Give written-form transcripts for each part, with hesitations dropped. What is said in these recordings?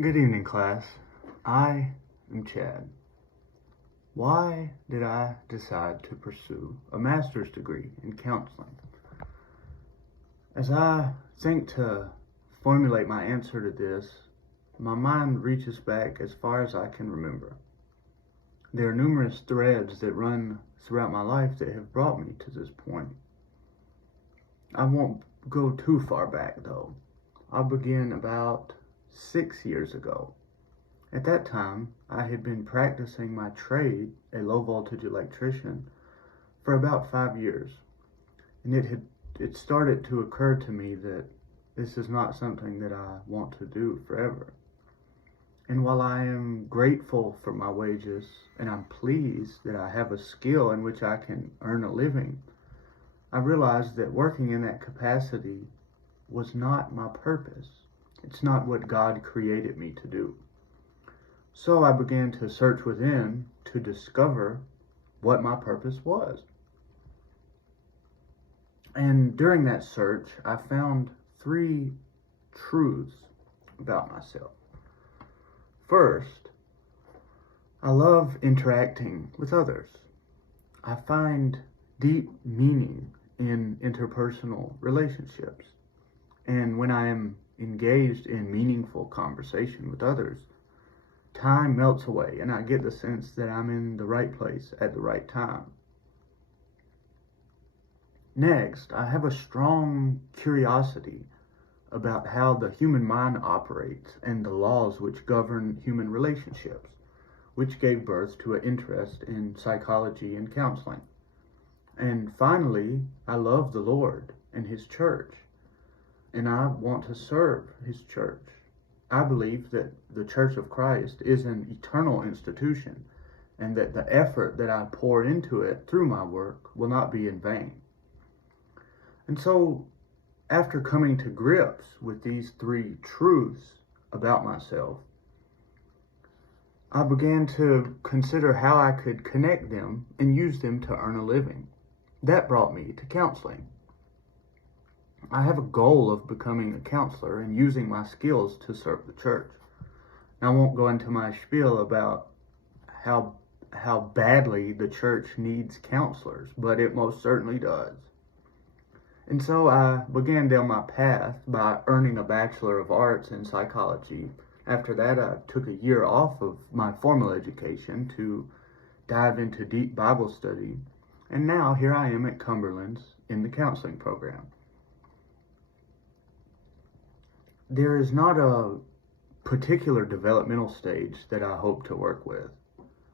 Good evening, class. I am Chad. Why did I decide to pursue a master's degree in counseling? As I think to formulate my answer to this, my mind reaches back as far as I can remember. There are numerous threads that run throughout my life that have brought me to this point. I won't go too far back though. I'll begin about 6 years ago. At that time, I had been practicing my trade, a low voltage electrician, for about 5 years. And it started to occur to me that this is not something that I want to do forever. And while I am grateful for my wages and I'm pleased that I have a skill in which I can earn a living, I realized that working in that capacity was not my purpose. It's not what God created me to do. So I began to search within to discover what my purpose was. And during that search, I found 3 truths about myself. First, I love interacting with others. I find deep meaning in interpersonal relationships. And when I am engaged in meaningful conversation with others, time melts away and I get the sense that I'm in the right place at the right time. Next, I have a strong curiosity about how the human mind operates and the laws which govern human relationships, which gave birth to an interest in psychology and counseling. And finally, I love the Lord and His church, and I want to serve His church. I believe that the Church of Christ is an eternal institution and that the effort that I pour into it through my work will not be in vain. And so, after coming to grips with these 3 truths about myself, I began to consider how I could connect them and use them to earn a living. That brought me to counseling. I have a goal of becoming a counselor and using my skills to serve the church. Now, I won't go into my spiel about how badly the church needs counselors, but it most certainly does. And so I began down my path by earning a Bachelor of Arts in Psychology. After that, I took a year off of my formal education to dive into deep Bible study. And now here I am at Cumberland's in the counseling program. There is not a particular developmental stage that I hope to work with.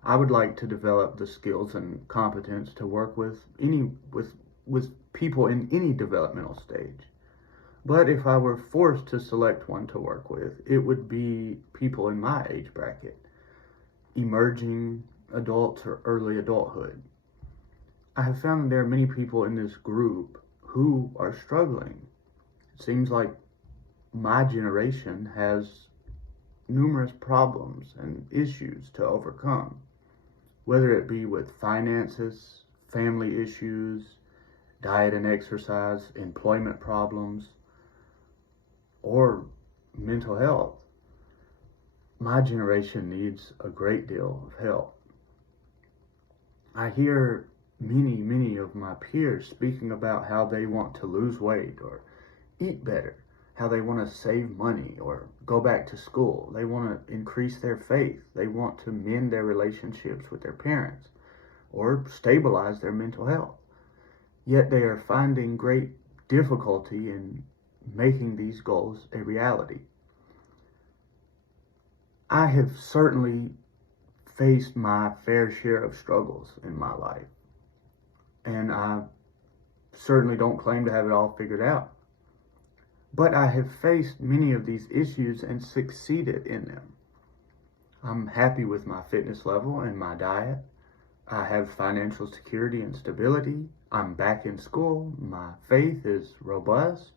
I would like to develop the skills and competence to work with people in any developmental stage. But if I were forced to select one to work with, it would be people in my age bracket, emerging adults or early adulthood. I have found that there are many people in this group who are struggling. It seems like my generation has numerous problems and issues to overcome, whether it be with finances, family issues, diet and exercise, employment problems, or mental health. My generation needs a great deal of help. I hear many of my peers speaking about how they want to lose weight or eat better, how they want to save money or go back to school. They want to increase their faith. They want to mend their relationships with their parents or stabilize their mental health. Yet they are finding great difficulty in making these goals a reality. I have certainly faced my fair share of struggles in my life, and I certainly don't claim to have it all figured out. But I have faced many of these issues and succeeded in them. I'm happy with my fitness level and my diet. I have financial security and stability. I'm back in school. My faith is robust.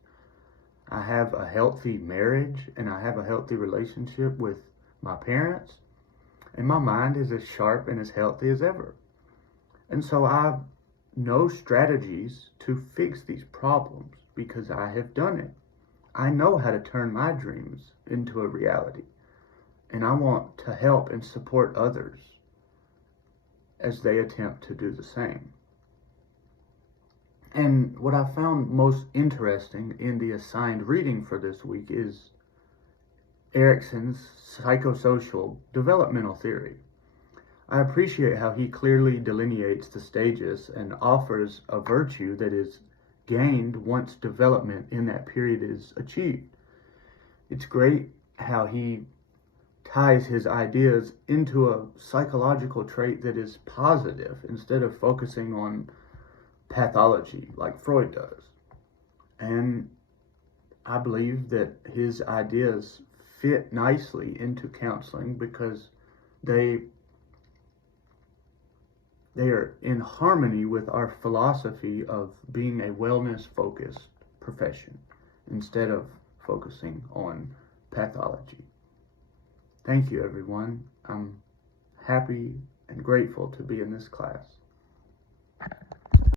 I have a healthy marriage and I have a healthy relationship with my parents. And my mind is as sharp and as healthy as ever. And so I know strategies to fix these problems because I have done it. I know how to turn my dreams into a reality. and I want to help and support others as they attempt to do the same. And what I found most interesting in the assigned reading for this week is Erikson's psychosocial developmental theory. I appreciate how he clearly delineates the stages and offers a virtue that is gained once development in that period is achieved. It's great how he ties his ideas into a psychological trait that is positive instead of focusing on pathology like Freud does. And I believe that his ideas fit nicely into counseling because they are in harmony with our philosophy of being a wellness-focused profession instead of focusing on pathology. Thank you, everyone. I'm happy and grateful to be in this class.